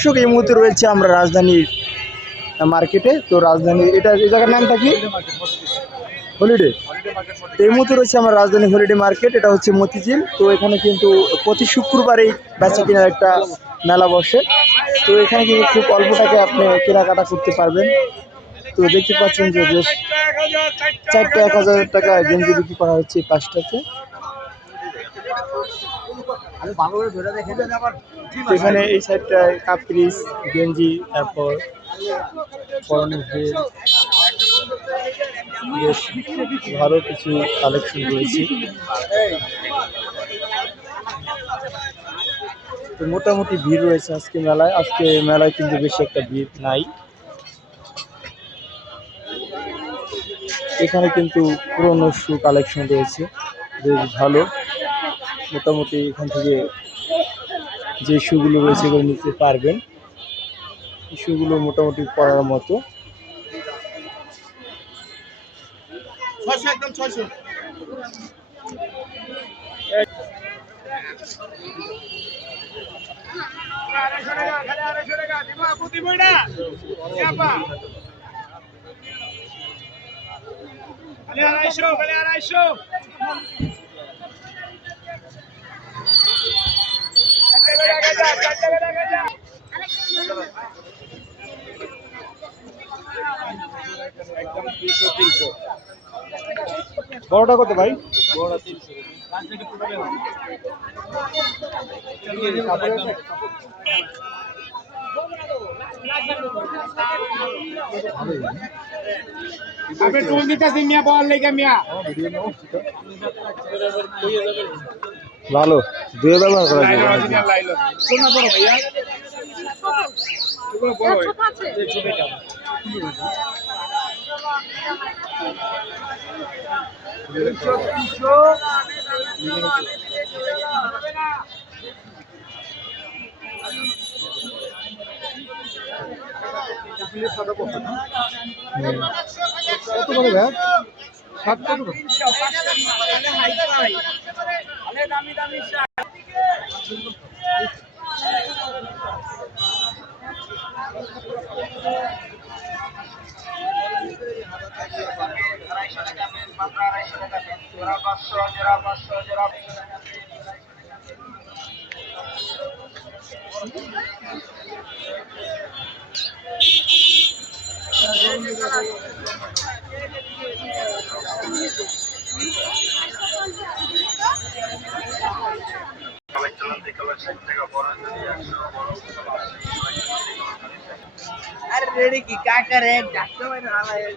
দর্শক এই মুহূর্তে রয়েছে আমরা রাজধানীর মার্কেটে। তো রাজধানী এই জায়গার নামটা কি? হলিডে। এই মুহূর্তে রয়েছে আমরা রাজধানী হলিডে মার্কেট, এটা হচ্ছে মতিঝিল। তো এখানে কিন্তু প্রতি শুক্রবারেই বেচা কেনার একটা মেলা বসে। তো এখানে কিন্তু খুব অল্প টাকায় আপনি কেনাকাটা করতে পারবেন। তো দেখতে পাচ্ছেন যে বেশ 4টা 1000 টাকা গেঞ্জি বিক্রি করা হচ্ছে এই পাঁচটাতে। এখানে এই সাইডটায় কাপ্রিস গেঞ্জি, তারপর পরনের বেল, বেশ ভালো কিছু কালেকশন রয়েছে। তো মোটামুটি ভিড় রয়েছে আজকে মেলায়। আজকে মেলায় কিন্তু বেশি একটা ভিড় নাই। এখানে কিন্তু পুরনো শু কালেকশন রয়েছে, বেশ ভালো। মোটামুটি এখান থেকে যে শুগুলো রয়েছে এগুলো নিতে পারবেন। শুগুলো মোটামুটি পরার মতো। একদম 600। বড়টা কত ভাই? বড়টা 300। আপনি টোল দিতেছেন মিয়া, বল লেগে মিয়া। ভালো দুয়ে ব্যবহার করা যায়। কোন বড় ভাইয়া? বড় আছে ছোটটা। কত করে ব্যাগ? 7 কত করে? अरे रेडी की क्या करे डॉक्टर में नाला है